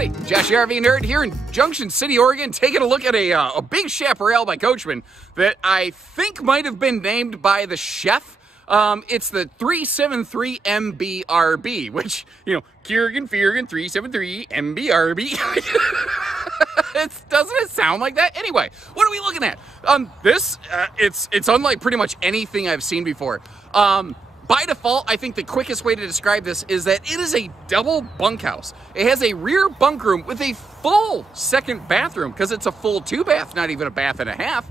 everybody. Josh the RV Nerd here in Junction City, Oregon, taking a look at a big Chaparral by Coachmen that I think might have been named by the chef. It's the 373 MBRB, which, you know, Kiergan 373 MBRB. Doesn't it sound like that? Anyway, what are we looking at? It's unlike pretty much anything I've seen before. By default, I think the quickest way to describe this is that it is a double bunkhouse. It has a rear bunk room with a full second bathroom, because it's a full 2-bath, not even a bath and a half.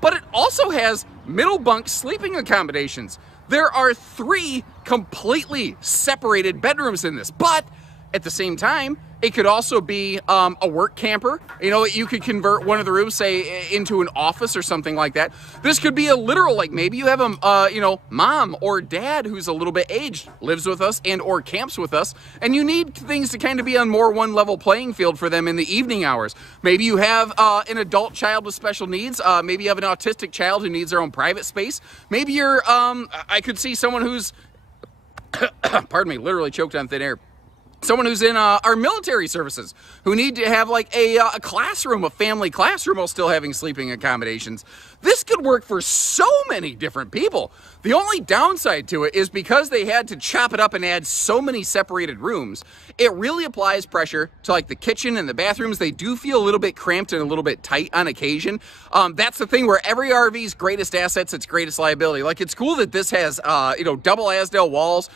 But it also has middle bunk sleeping accommodations. There are 3 completely separated bedrooms in this, but at the same time, it could also be a work camper. You know, you could convert one of the rooms, say, into an office or something like that. This could be a literal, like maybe you have a, mom or dad who's a little bit aged, lives with us and or camps with us, and you need things to kind of be on more one level playing field for them in the evening hours. Maybe you have an adult child with special needs. Maybe you have an autistic child who needs their own private space. Maybe you're, I could see someone who's, pardon me, literally choked on thin air. Someone who's in our military services who need to have like a classroom, a family classroom, while still having sleeping accommodations. This could work for so many different people. The only downside to it is because they had to chop it up and add so many separated rooms, it really applies pressure to like the kitchen and the bathrooms. They do feel a little bit cramped and a little bit tight on occasion. That's the thing where every RV's greatest asset's its greatest liability. Like, it's cool that this has, double Azdel walls.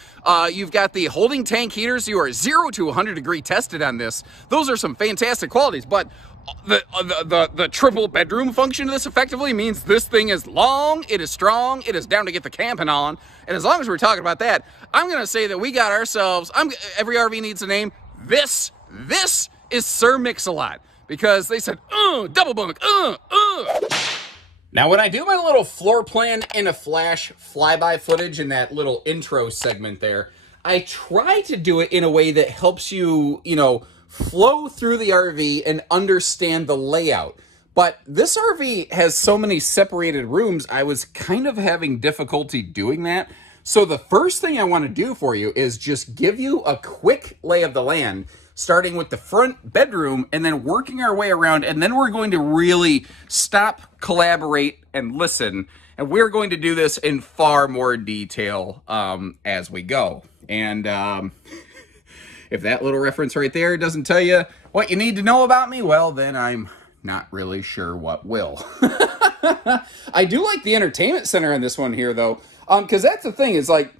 You've got the holding tank heaters. You are 0 to 100 degree tested on this. Those are some fantastic qualities, but the triple bedroom function of this effectively means this thing is long, it is strong, it is down to get the camping on. And as long as we're talking about that, I'm going to say that we got ourselves, every RV needs a name. This is Sir Mix-a-Lot, because they said, double bunk, Now, when I do my little floor plan in a flash flyby footage in that little intro segment there, I try to do it in a way that helps you, flow through the RV and understand the layout. But this RV has so many separated rooms, I was kind of having difficulty doing that. So the first thing I want to do for you is just give you a quick lay of the land, starting with the front bedroom and then working our way around. And then we're going to really stop, collaborate, and listen. And we're going to do this in far more detail as we go. And if that little reference right there doesn't tell you what you need to know about me, well, then I'm not really sure what will. I do like the entertainment center in this one here, though, because that's the thing, is like,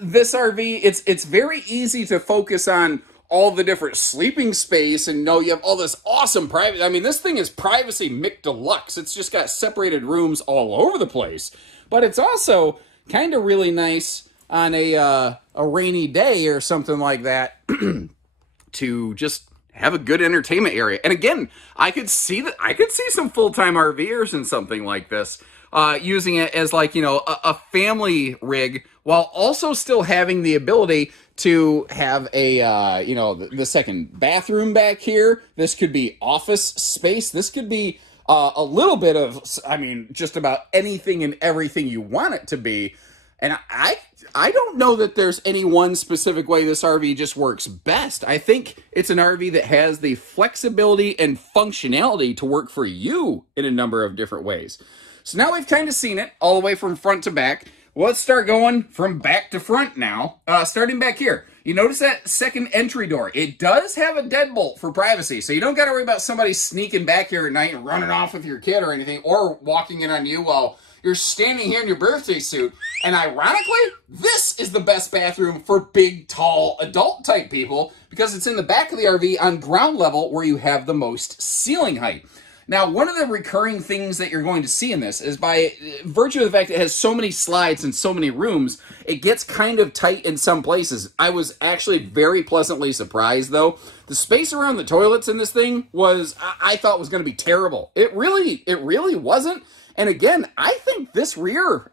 this RV, it's very easy to focus on all the different sleeping space and know you have all this awesome private. I mean, this thing is privacy McDeluxe. It's just got separated rooms all over the place, but it's also kind of really nice on a rainy day or something like that to just have a good entertainment area. And again, I could see some full-time RVers in something like this, using it as like, a family rig, while also still having the ability to have a, the second bathroom back here. This could be office space. This could be a little bit of, just about anything and everything you want it to be. And I don't know that there's any one specific way this RV just works best. I think it's an RV that has the flexibility and functionality to work for you in a number of different ways. So now we've kind of seen it all the way from front to back. Let's start going from back to front now. Starting back here. You notice that second entry door. It does have a deadbolt for privacy, so you don't got to worry about somebody sneaking back here at night and running off with your kid or anything, or walking in on you while you're standing here in your birthday suit. And ironically, this is the best bathroom for big, tall, adult-type people, because it's in the back of the RV on ground level where you have the most ceiling height. Now, one of the recurring things that you're going to see in this is, by virtue of the fact that it has so many slides and so many rooms, it gets kind of tight in some places. I was actually very pleasantly surprised, though. The space around the toilets in this thing was, I thought was going to be terrible. It really wasn't. And again, I think this rear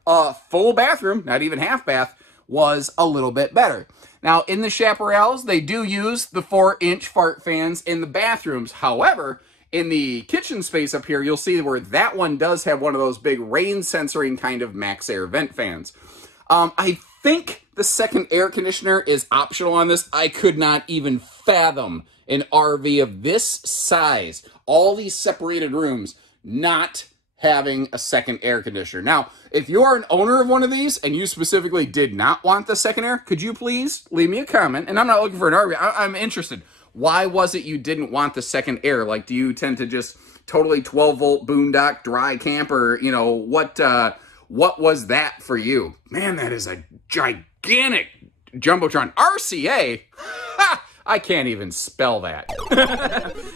full bathroom, not even half bath, was a little bit better. Now, in the Chaparrals, they do use the 4-inch fart fans in the bathrooms. However, in the kitchen space up here, you'll see where that one does have one of those big rain censoring kind of max air vent fans. I think the second air conditioner is optional on this. I could not even fathom an RV of this size, all these separated rooms, not having a second air conditioner. Now, if you are an owner of one of these and you specifically did not want the second air, could you please leave me a comment? And I'm not looking for an RV. I'm interested. Why was it you didn't want the second air? Like, do you tend to just totally 12-volt boondock dry camper? You know, what was that for you? Man, that is a gigantic Jumbotron. RCA? Ha! I can't even spell that.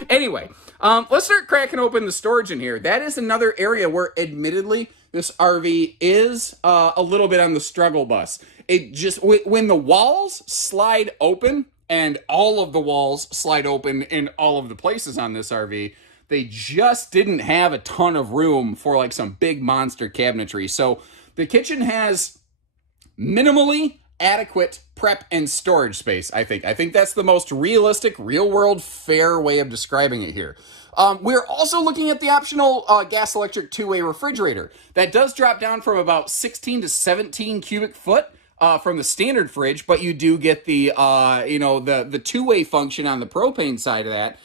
Anyway, let's start cracking open the storage in here. That is another area where, admittedly, this RV is a little bit on the struggle bus. It just, when the walls slide open, and all of the walls slide open in all of the places on this RV, they just didn't have a ton of room for like some big monster cabinetry. So the kitchen has minimally adequate prep and storage space, I think. I think that's the most realistic, real-world, fair way of describing it here. We're also looking at the optional gas-electric two-way refrigerator. That does drop down from about 16 to 17 cubic foot from the standard fridge, but you do get the, the two-way function on the propane side of that,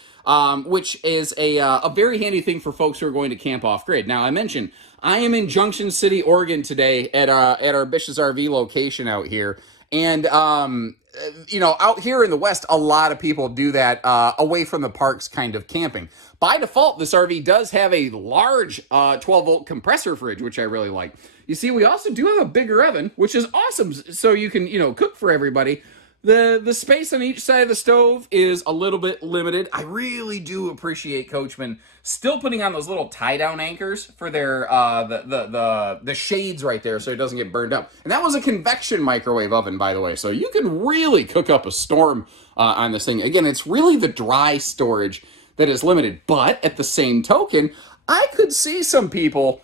which is a very handy thing for folks who are going to camp off-grid. Now, I mentioned I am in Junction City, Oregon today at our Bish's RV location out here. And, out here in the West, a lot of people do that away from the parks kind of camping. By default, this RV does have a large 12-volt compressor fridge, which I really like. You see, we also do have a bigger oven, which is awesome, so you can, cook for everybody. The space on each side of the stove is a little bit limited. I really do appreciate Coachmen still putting on those little tie-down anchors for their the shades right there so it doesn't get burned up. And that was a convection microwave oven, by the way, so you can really cook up a storm on this thing. Again, it's really the dry storage that is limited, but at the same token, I could see some people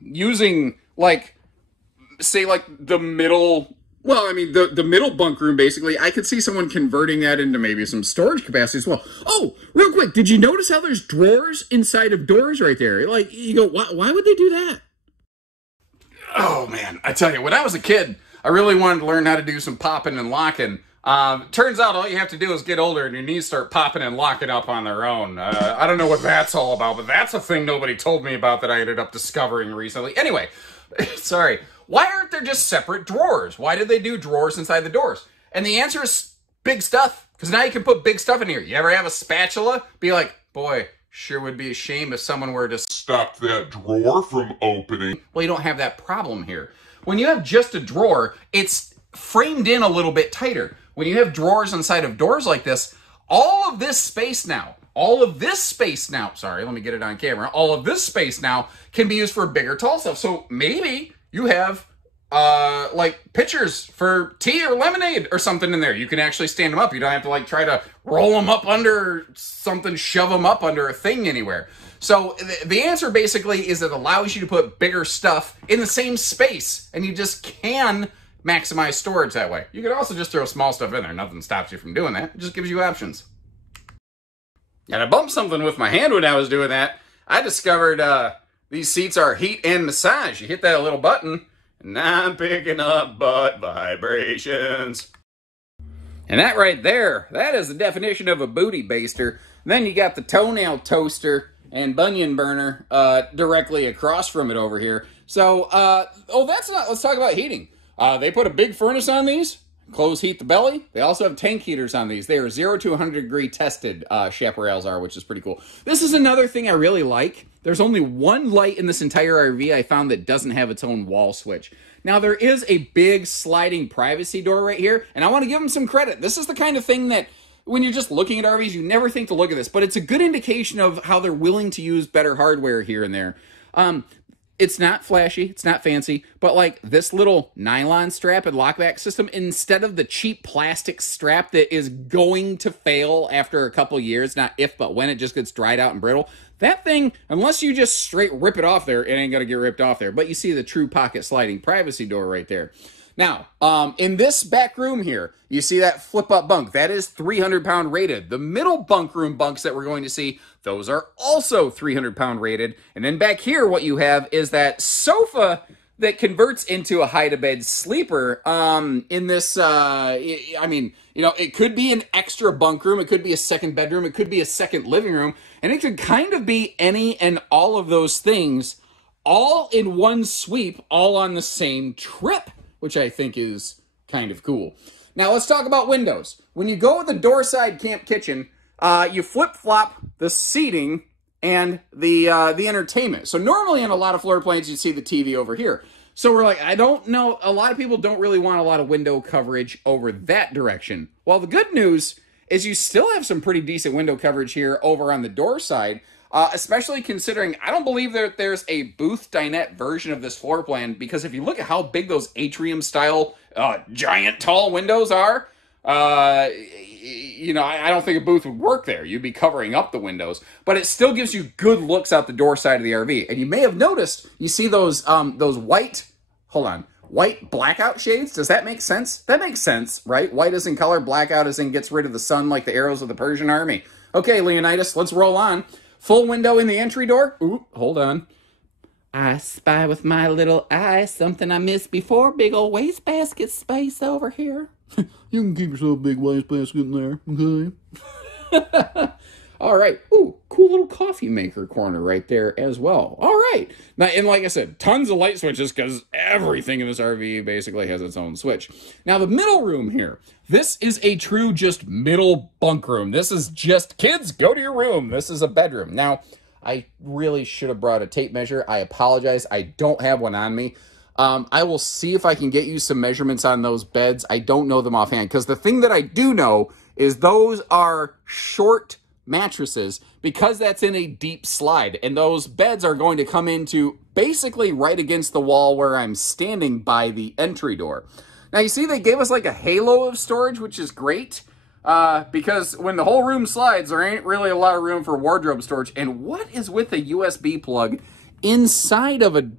using, say, the middle... Well, I mean, the middle bunk room, basically, I could see someone converting that into maybe some storage capacity as well. Oh, real quick, did you notice how there's drawers inside of doors right there? Like, you go, why would they do that? Oh, man, I tell you, when I was a kid, I really wanted to learn how to do some popping and locking. Turns out all you have to do is get older and your knees start popping and locking up on their own. I don't know what that's all about, but that's a thing nobody told me about that I ended up discovering recently. Anyway, sorry. Why aren't there just separate drawers? Why did they do drawers inside the doors? And the answer is big stuff, because now you can put big stuff in here. You ever have a spatula? Be like, boy, sure would be a shame if someone were to stop that drawer from opening. Well, you don't have that problem here. When you have just a drawer, it's framed in a little bit tighter. When you have drawers inside of doors like this, all of this space now, sorry, let me get it on camera. All of this space now can be used for bigger, tall stuff. So maybe you have, pitchers for tea or lemonade or something in there. You can actually stand them up. You don't have to, try to roll them up under something, shove them up under a thing anywhere. So the answer basically is it allows you to put bigger stuff in the same space, and you just can maximize storage that way. You could also just throw small stuff in there. Nothing stops you from doing that. It just gives you options. And I bumped something with my hand when I was doing that. I discovered, these seats are heat and massage. You hit that little button, and I'm picking up butt vibrations. And that right there, that is the definition of a booty baster. And then you got the toenail toaster and bunion burner directly across from it over here. So, let's talk about heating. They put a big furnace on these. Close heat the belly. They also have tank heaters on these. They are 0 to 100 degree tested, Chaparrals are, which is pretty cool. This is another thing I really like. There's only one light in this entire RV I found that doesn't have its own wall switch. Now, there is a big sliding privacy door right here, and I want to give them some credit. This is the kind of thing that, when you're just looking at RVs, you never think to look at this, but it's a good indication of how they're willing to use better hardware here and there. It's not flashy, it's not fancy, but this little nylon strap and lockback system, instead of the cheap plastic strap that is going to fail after a couple years, not if, but when it just gets dried out and brittle, that thing, unless you just straight rip it off there, it ain't gonna get ripped off there. But you see the true pocket sliding privacy door right there. Now, in this back room here, you see that flip-up bunk. That is 300-pound rated. The middle bunk room bunks that we're going to see, those are also 300-pound rated. And then back here, what you have is that sofa that converts into a hide-a-bed sleeper in this, I mean, you know, it could be an extra bunk room, it could be a second bedroom, it could be a second living room, and it could kind of be any and all of those things all in one sweep, all on the same trip, which I think is kind of cool. Now, let's talk about windows. When you go with the door side camp kitchen, you flip-flop the seating and the entertainment. So normally in a lot of floor plans, you see the TV over here. So we're like, I don't know, a lot of people don't really want a lot of window coverage over that direction. Well, the good news is you still have some pretty decent window coverage here over on the door side, especially considering I don't believe that there's a booth dinette version of this floor plan, because if you look at how big those atrium-style giant tall windows are, you know, I don't think a booth would work there. You'd be covering up the windows, but it still gives you good looks out the door side of the RV. And you may have noticed, you see those white, white blackout shades? Does that make sense? That makes sense, right? White is in color, blackout is in gets rid of the sun like the arrows of the Persian army. Okay, Leonidas, let's roll on. Full window in the entry door. Ooh, hold on. I spy with my little eye something I missed before. Big old wastebasket space over here. You can keep yourself a big wastebasket in there, okay? All right. Ooh, cool little coffee maker corner right there as well. All right. Now, and like I said, tons of light switches because everything in this RV basically has its own switch. Now, the middle room here, this is a true just middle bunk room. This is just, kids, go to your room. This is a bedroom. Now, I really should have brought a tape measure. I apologize. I don't have one on me. I will see if I can get you some measurements on those beds. I don't know them offhand, because the thing that I do know is those are short mattresses, because that's in a deep slide, and those beds are going to come into basically right against the wall where I'm standing by the entry door. Now, you see they gave us like a halo of storage, which is great, because when the whole room slides, there ain't really a lot of room for wardrobe storage. And what is with the USB plug inside of a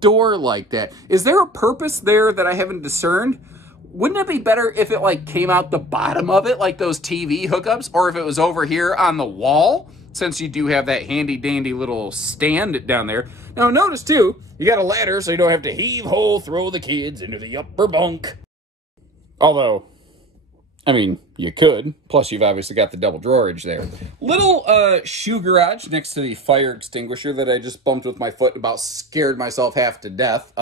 door like that? Is there a purpose there that I haven't discerned? Wouldn't it be better if it like came out the bottom of it, like those TV hookups, or if it was over here on the wall, since you do have that handy dandy little stand down there? Now notice too, you got a ladder so you don't have to heave-ho throw the kids into the upper bunk. Although, I mean, you could. Plus, you've obviously got the double drawerage there. Little shoe garage next to the fire extinguisher that I just bumped with my foot and about scared myself half to death.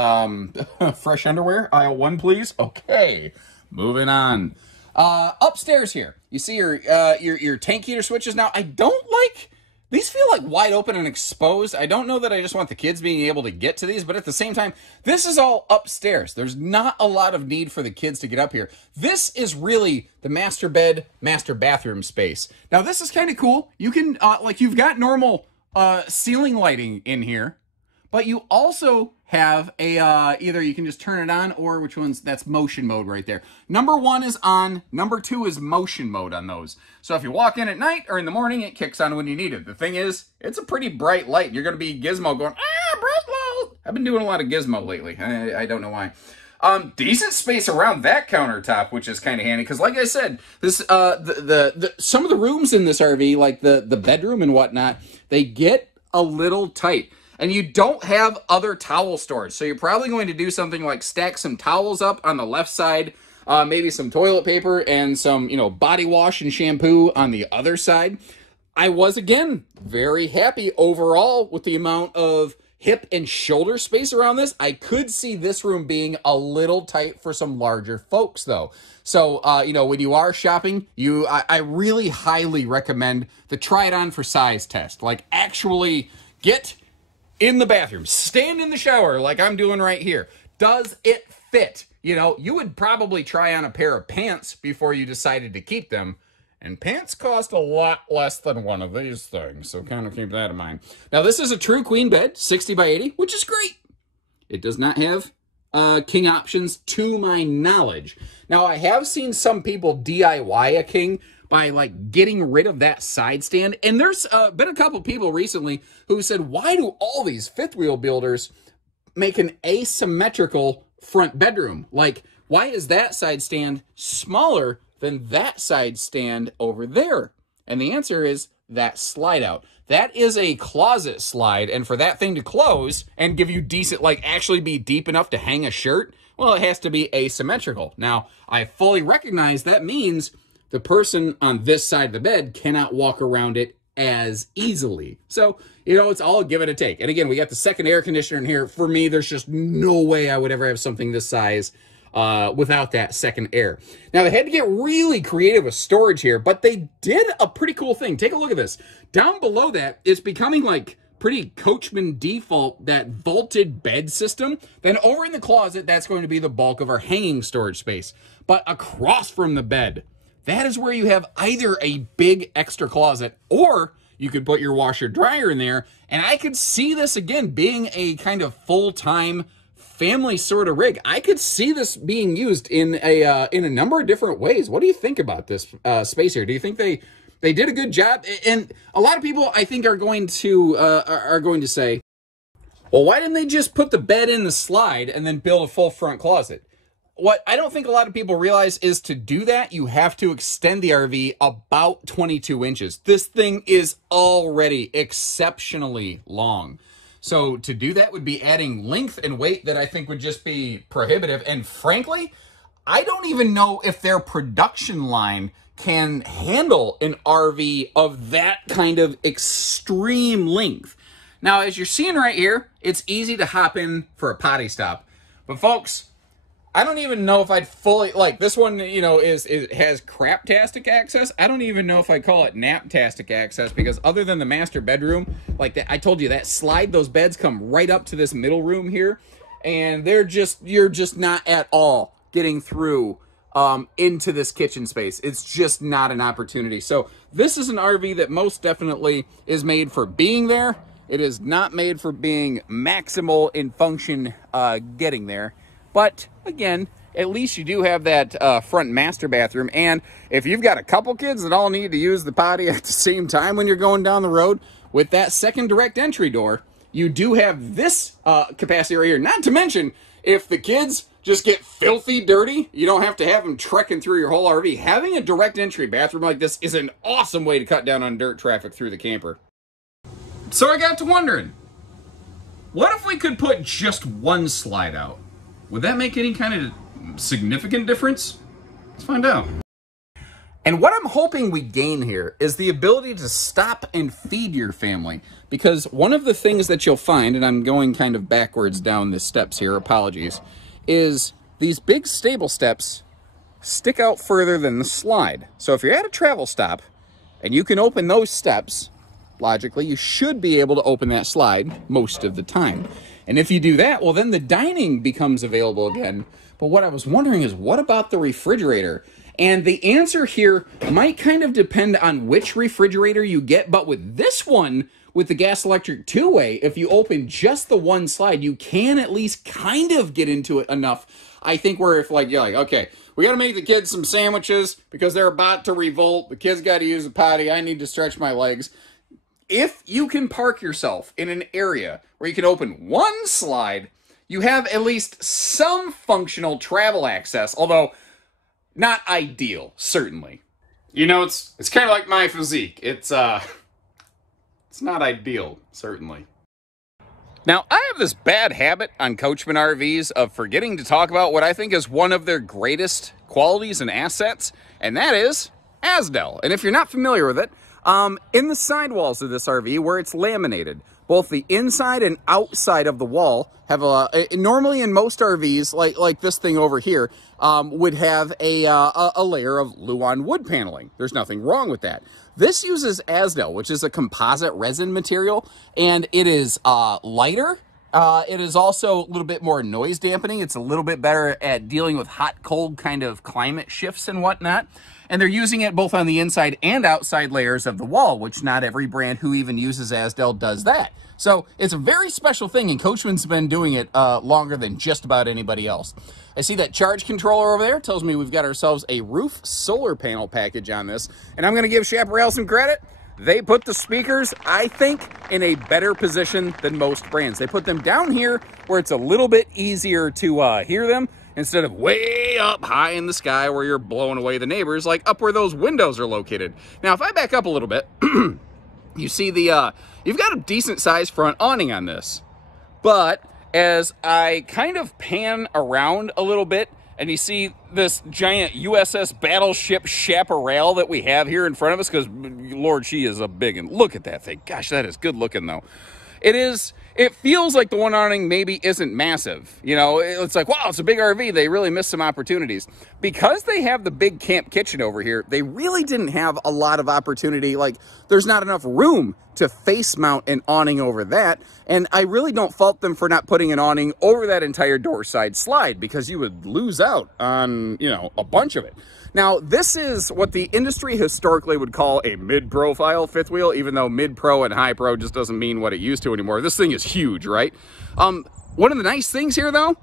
Fresh underwear, aisle 1, please. Okay, moving on. Upstairs here, you see your tank heater switches. Now, I don't like... These feel like wide open and exposed. I don't know that I just want the kids being able to get to these, but at the same time, this is all upstairs. There's not a lot of need for the kids to get up here. This is really the master bed, master bathroom space. Now, this is kind of cool. You can, like, you've got normal ceiling lighting in here, but you also have a, either you can just turn it on, or which one's, that's motion mode right there. Number 1 is on, number 2 is motion mode on those. So if you walk in at night or in the morning, it kicks on when you need it. The thing is, it's a pretty bright light. You're going to be Gizmo going, bright light. I've been doing a lot of Gizmo lately. I don't know why. Decent space around that countertop, which is kind of handy, because like I said, this some of the rooms in this RV, like the bedroom and whatnot, they get a little tight. And you don't have other towel storage. So you're probably going to do something like stack some towels up on the left side, maybe some toilet paper and some, you know, body wash and shampoo on the other side. I was, again, very happy overall with the amount of hip and shoulder space around this. I could see this room being a little tight for some larger folks, though. So, you know, when you are shopping, I really highly recommend the try it on for size test. Like, actually get in the bathroom, stand in the shower like I'm doing right here. Does it fit? You know, you would probably try on a pair of pants before you decided to keep them. And pants cost a lot less than one of these things, so kind of keep that in mind. Now, this is a true queen bed, 60 by 80, which is great. It does not have king options to my knowledge. Now, I have seen some people DIY a king by like getting rid of that side stand. And there's been a couple people recently who said, why do all these fifth wheel builders make an asymmetrical front bedroom? Like, why is that side stand smaller than that side stand over there? And the answer is that slide out. that is a closet slide, and for that thing to close and give you decent, like actually be deep enough to hang a shirt, well, it has to be asymmetrical. Now, I fully recognize that means the person on this side of the bed cannot walk around it as easily. So, you know, it's all give it a take. And again, we got the second air conditioner in here. For me, there's just no way I would ever have something this size without that second air. Now, they had to get really creative with storage here, but they did a pretty cool thing. Take a look at this. Down below that, it's becoming like pretty Coachman default, that vaulted bed system. Then over in the closet, that's going to be the bulk of our hanging storage space. But across from the bed, that is where you have either a big extra closet, or you could put your washer dryer in there. And I could see this again being a kind of full-time family sort of rig. I could see this being used in a number of different ways. What do you think about this space here? Do you think they did a good job? And a lot of people, I think, are going to say, well, why didn't they just put the bed in the slide and then build a full front closet? What I don't think a lot of people realize is to do that, you have to extend the RV about 22 inches. This thing is already exceptionally long. So to do that would be adding length and weight that I think would just be prohibitive. And frankly, I don't even know if their production line can handle an RV of that kind of extreme length. Now, as you're seeing right here, it's easy to hop in for a potty stop. But folks, I don't even know if I'd fully, like this one, you know, it has craptastic access. I don't even know if I call it naptastic access, because other than the master bedroom, like that, I told you that slide, those beds come right up to this middle room here, and you're just not at all getting through into this kitchen space. It's just not an opportunity. So this is an RV that most definitely is made for being there. It is not made for being maximal in function getting there. But again, at least you do have that front master bathroom. And if you've got a couple kids that all need to use the potty at the same time when you're going down the road, with that second direct entry door, you do have this capacity right here. Not to mention, if the kids just get filthy dirty, you don't have to have them trekking through your whole RV. Having a direct entry bathroom like this is an awesome way to cut down on dirt traffic through the camper. So I got to wondering, what if we could put just one slide out? Would that make any kind of significant difference? Let's find out. And what I'm hoping we gain here is the ability to stop and feed your family. Because one of the things that you'll find, and I'm going kind of backwards down the steps here, apologies, is these big stable steps stick out further than the slide. So if you're at a travel stop and you can open those steps, logically, you should be able to open that slide most of the time. And if you do that, well, then the dining becomes available again. But what I was wondering is, what about the refrigerator? And the answer here might kind of depend on which refrigerator you get. But with this one, with the gas electric two-way, if you open just the one slide, you can at least kind of get into it enough. I think where if like, you're like, okay, we got to make the kids some sandwiches because they're about to revolt. The kids got to use the potty. I need to stretch my legs. If you can park yourself in an area where you can open one slide, you have at least some functional travel access, although not ideal, certainly. You know, it's kind of like my physique. It's not ideal, certainly. Now, I have this bad habit on Coachman RVs of forgetting to talk about what I think is one of their greatest qualities and assets, and that is Azdel. And if you're not familiar with it, in the sidewalls of this RV, where it's laminated, both the inside and outside of the wall have normally in most RVs, like this thing over here, would have a layer of Luan wood paneling. There's nothing wrong with that. This uses Azdel, which is a composite resin material, and it is lighter. It is also a little bit more noise dampening. It's a little bit better at dealing with hot, cold kind of climate shifts and whatnot. And they're using it both on the inside and outside layers of the wall, which not every brand who even uses Azdel does that. So it's a very special thing, and Coachman's been doing it longer than just about anybody else. I see that charge controller over there tells me we've got ourselves a roof solar panel package on this. And I'm going to give Chaparral some credit. They put the speakers, I think, in a better position than most brands. They put them down here where it's a little bit easier to hear them, instead of way up high in the sky where you're blowing away the neighbors, like up where those windows are located. Now, if I back up a little bit, You see the, you've got a decent sized front awning on this, but as I kind of pan around a little bit and you see this giant USS battleship chaparral that we have here in front of us, because Lord, she is a big one. Look at that thing. Gosh, that is good looking though. It feels like the one awning maybe isn't massive. You know, it's like, wow, it's a big RV. They really missed some opportunities. Because they have the big camp kitchen over here, they really didn't have a lot of opportunity. Like, there's not enough room to face mount an awning over that. And I really don't fault them for not putting an awning over that entire door side slide, because you would lose out on, you know, a bunch of it. Now, this is what the industry historically would call a mid-profile fifth wheel, even though mid-pro and high-pro just doesn't mean what it used to anymore. This thing is huge, right? One of the nice things here, though,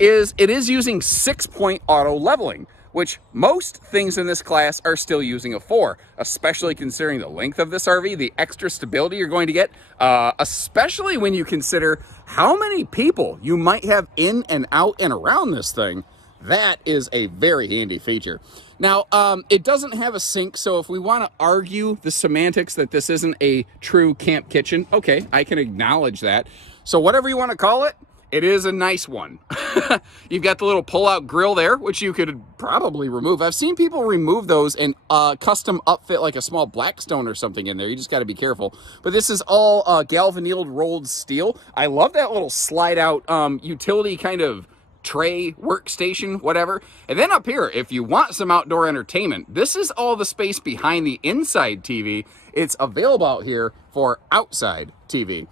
is it is using 6-point auto leveling, which most things in this class are still using a 4, especially considering the length of this RV, the extra stability you're going to get, especially when you consider how many people you might have in and out and around this thing. That is a very handy feature. Now, it doesn't have a sink, so if we want to argue the semantics that this isn't a true camp kitchen, okay, I can acknowledge that. So whatever you want to call it, it is a nice one. You've got the little pull-out grill there, which you could probably remove. I've seen people remove those and custom upfit like a small Blackstone or something in there. You just got to be careful. But this is all galvanized rolled steel. I love that little slide-out utility kind of tray, workstation, whatever. And then up here, if you want some outdoor entertainment, this is all the space behind the inside TV. It's available out here for outside TV.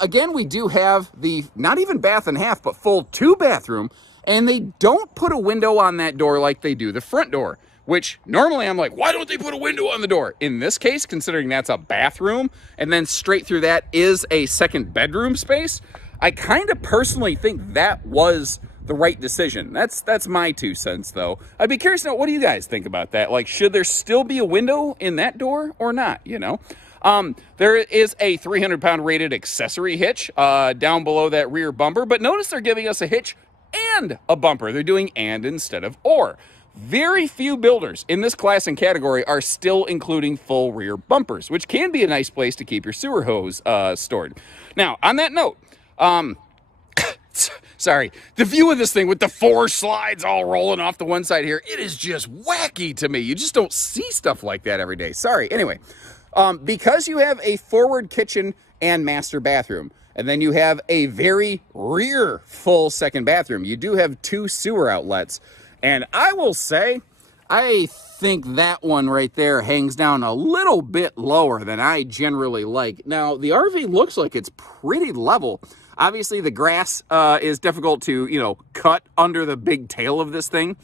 Again, we do have the not even bath and half, but full 2-bathroom, and they don't put a window on that door like they do the front door, which normally I'm like, why don't they put a window on the door? In this case, considering that's a bathroom, and then straight through that is a second bedroom space, I kind of personally think that was the right decision. That's my 2 cents, though. I'd be curious to know, what do you guys think about that? Like, should there still be a window in that door or not, you know? There is a 300-pound rated accessory hitch down below that rear bumper, but notice they're giving us a hitch and a bumper. They're doing and instead of or. Very few builders in this class and category are still including full rear bumpers, which can be a nice place to keep your sewer hose stored. Now, on that note, sorry, the view of this thing with the 4 slides all rolling off the one side here, it is just wacky to me. You just don't see stuff like that every day. Sorry. Anyway, because you have a forward kitchen and master bathroom, and then you have a very rear full second bathroom, you do have 2 sewer outlets. And I will say, I think that one right there hangs down a little bit lower than I generally like. Now, the RV looks like it's pretty level. Obviously, the grass is difficult to, you know, cut under the big tail of this thing,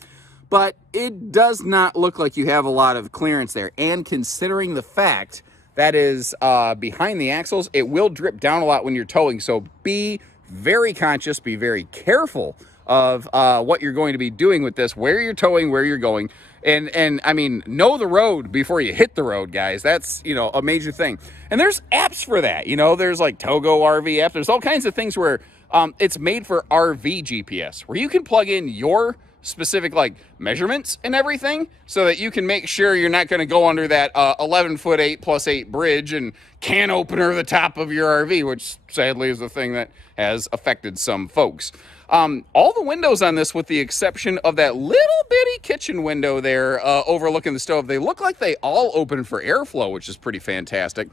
but it does not look like you have a lot of clearance there. And considering the fact that is behind the axles, it will drip down a lot when you're towing. So be very conscious, be very careful of what you're going to be doing with this, where you're towing, where you're going. And I mean, know the road before you hit the road, guys. That's, you know, a major thing. And there's apps for that. You know, there's like Togo RV app. There's all kinds of things where it's made for RV GPS, where you can plug in your specific like measurements and everything so that you can make sure you're not going to go under that 11-foot 8+8 bridge and can opener the top of your RV, which sadly is the thing that has affected some folks. All the windows on this, with the exception of that little bitty kitchen window there overlooking the stove, they look like they all open for airflow, which is pretty fantastic.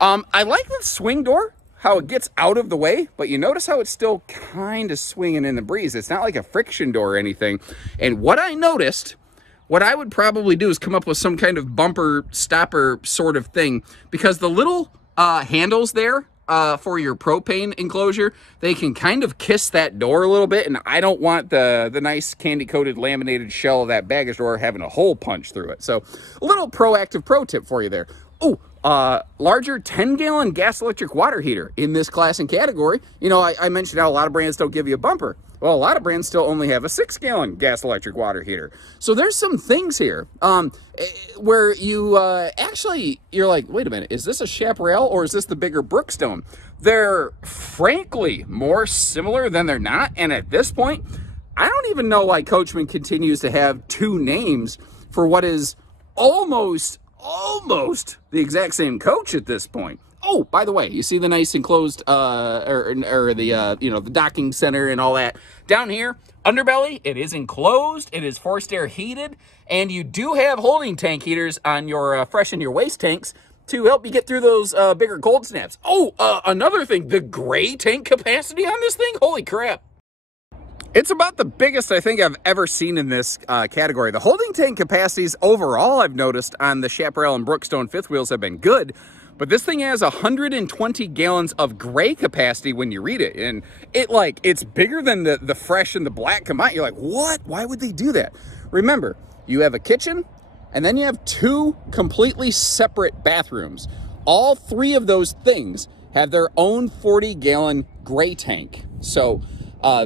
I like the swing door, how it gets out of the way, but you notice how it's still kind of swinging in the breeze. It's not like a friction door or anything. And what I noticed, what I would probably do is come up with some kind of bumper stopper sort of thing, because the little handles there for your propane enclosure, they can kind of kiss that door a little bit, and I don't want the nice candy-coated laminated shell of that baggage door having a hole punch through it. So a little proactive pro tip for you there. Oh, larger 10-gallon gas electric water heater in this class and category. You know, I mentioned how a lot of brands don't give you a bumper. Well, a lot of brands still only have a 6-gallon gas electric water heater. So there's some things here where you actually, you're like, wait a minute, is this a Chaparral or is this the bigger Brookstone? They're frankly more similar than they're not. And at this point, I don't even know why Coachmen continues to have 2 names for what is almost almost the exact same coach at this point. Oh, by the way, you see the nice enclosed, or the, you know, the docking center and all that. Down here, underbelly, it is enclosed, it is forced air heated, and you do have holding tank heaters on your freshen your waste tanks to help you get through those bigger cold snaps. Oh, another thing, the gray tank capacity on this thing, holy crap. It's about the biggest I think I've ever seen in this category. The holding tank capacities overall, I've noticed on the Chaparral and Brookstone fifth wheels have been good, but this thing has 120 gallons of gray capacity when you read it, and it's bigger than the fresh and the black combined. You're like, what? Why would they do that? Remember, you have a kitchen, and then you have 2 completely separate bathrooms. All 3 of those things have their own 40-gallon gray tank. So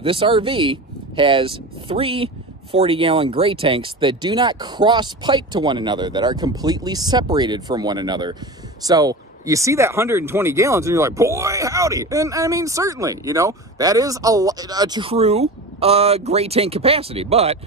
this RV has 3 40-gallon gray tanks that do not cross-pipe to one another, that are completely separated from one another. So you see that 120 gallons and you're like, boy, howdy. And I mean, certainly, you know, that is a true gray tank capacity, but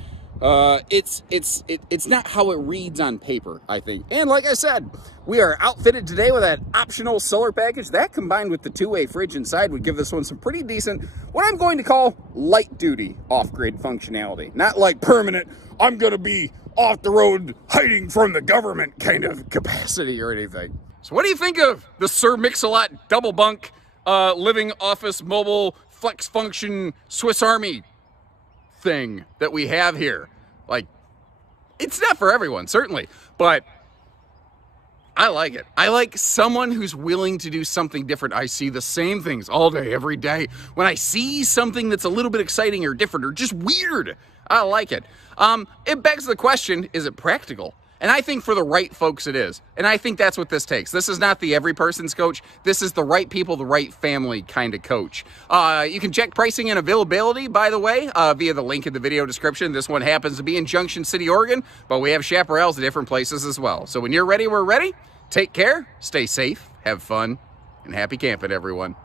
it's not how it reads on paper, I think. And like I said, we are outfitted today with that optional solar package. That combined with the 2-way fridge inside would give this one some pretty decent, what I'm going to call light duty off-grid functionality. Not like permanent, I'm gonna be off the road hiding from the government kind of capacity or anything. So what do you think of the Sir Mix-a-Lot double bunk living office mobile flex function Swiss Army thing that we have here? Like, it's not for everyone, certainly, but I like it. I like someone who's willing to do something different. I see the same things all day, every day. When I see something that's a little bit exciting or different or just weird, I like it. It begs the question, is it practical? And I think for the right folks it is. And I think that's what this takes. This is not the every person's coach. This is the right people, the right family kind of coach. You can check pricing and availability, by the way, via the link in the video description. This one happens to be in Junction City, Oregon, but we have Chaparrals at different places as well. So when you're ready, we're ready. Take care, stay safe, have fun, and happy camping, everyone.